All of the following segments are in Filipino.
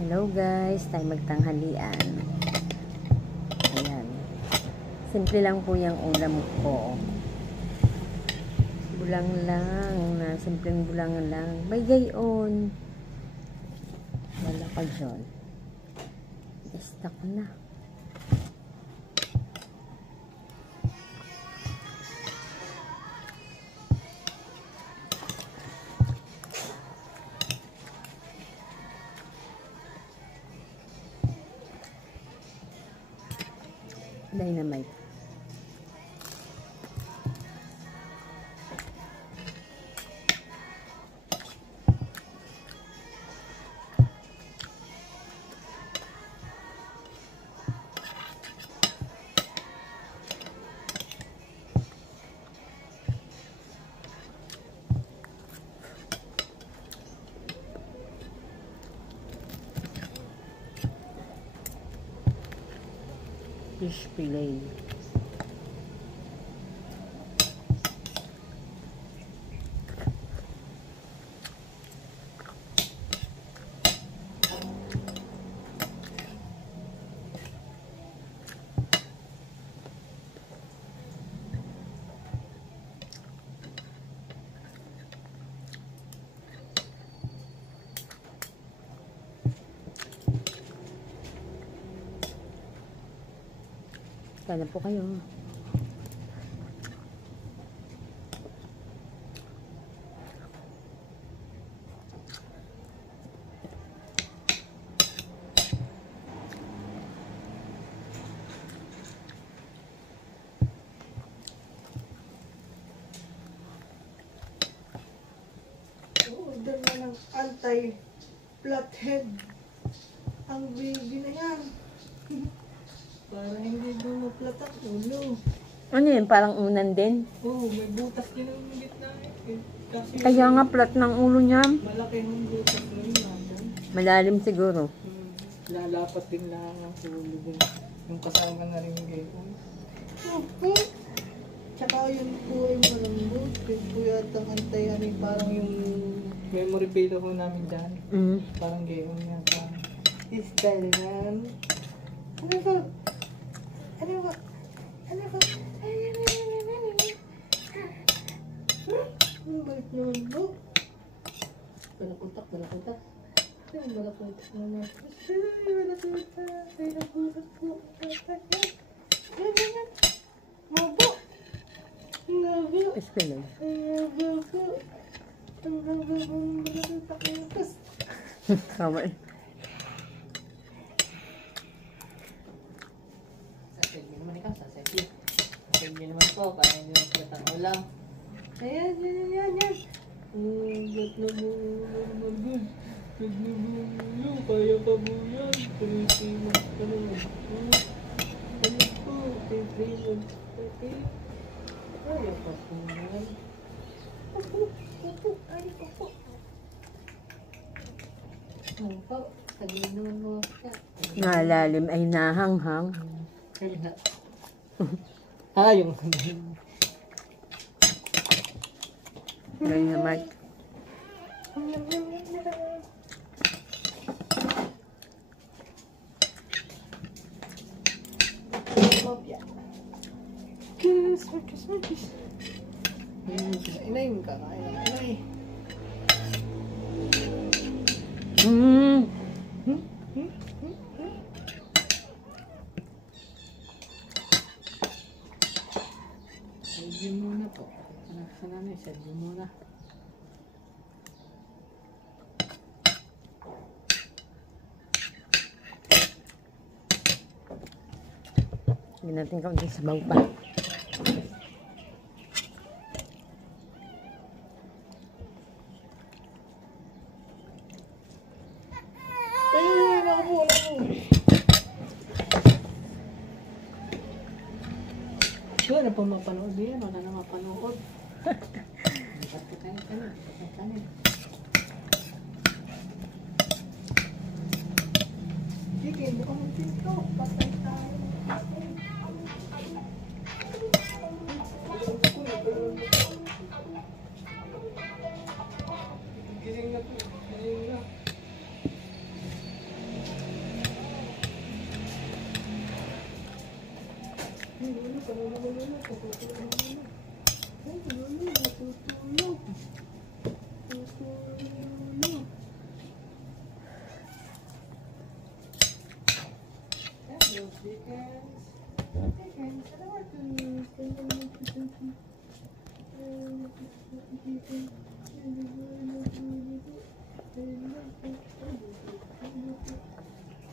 Hello guys, tayo magtanghalian. Ayan. Simple lang po yung ulam ko. Bulang lang, na simpleng bulang lang. May gayon. Wala pa dyan. Stock na. Dynamite. Fish fillet. Kaya po kayo. Order na ng anti-flathead ang baby na yan. Para hindi dumaplat ang ulo. Ano yun? Parang unan din? Oo, may butas din ang gitna eh. Kasi Kaya nga flat ng ulo niya. malaki ang butas na yun. Malalim siguro. Lalapat din lang ang ulo din. Yung kasama na rin gayon. Tsaka yun po ay malambot. Yun po yata ang antayan eh. Parang yung memory pilo ko namin dyan. Parang gayon yata. Is yan. Ano ba? Ano ba? Ano ba? Ano ba yun po? Balakutak, balakutak. Ay, balakutak naman. Ay, balakutak. Ay, balakutak po. Yan, yan, yan. Mabo. Mabo. Fish fillet. Ay, mabo. Ang mabo ang balakutak na ito. Tama eh. Sasagin naman ikaw, sasagin. Sasagin naman po, para hindi magpatang ulam. Ayan, yan, yan, yan. Ba't na mo, good. Good na mo, kaya pa mo yan. 3 months ka na. Ano po, 3 months ka eh. Kaya pa po yan. Opo, opo, ay, opo. Opo, sagin naman mo siya. Nalalim ay nahanghang. Yung Dynamite. Kiss, kiss, kiss. Inay, kakain ng inay. Sadyo muna po. Sa nanay, sadyo muna. Hindi natin kaunti sa baw pa. Ay, naku po, naku. Wala na pa mapanood yan. Wala na mapanood. Patay ka na. Patay ka na. Sige, bukang mo dito. Patay tayo. Gising na po. Gising na.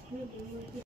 Chickens.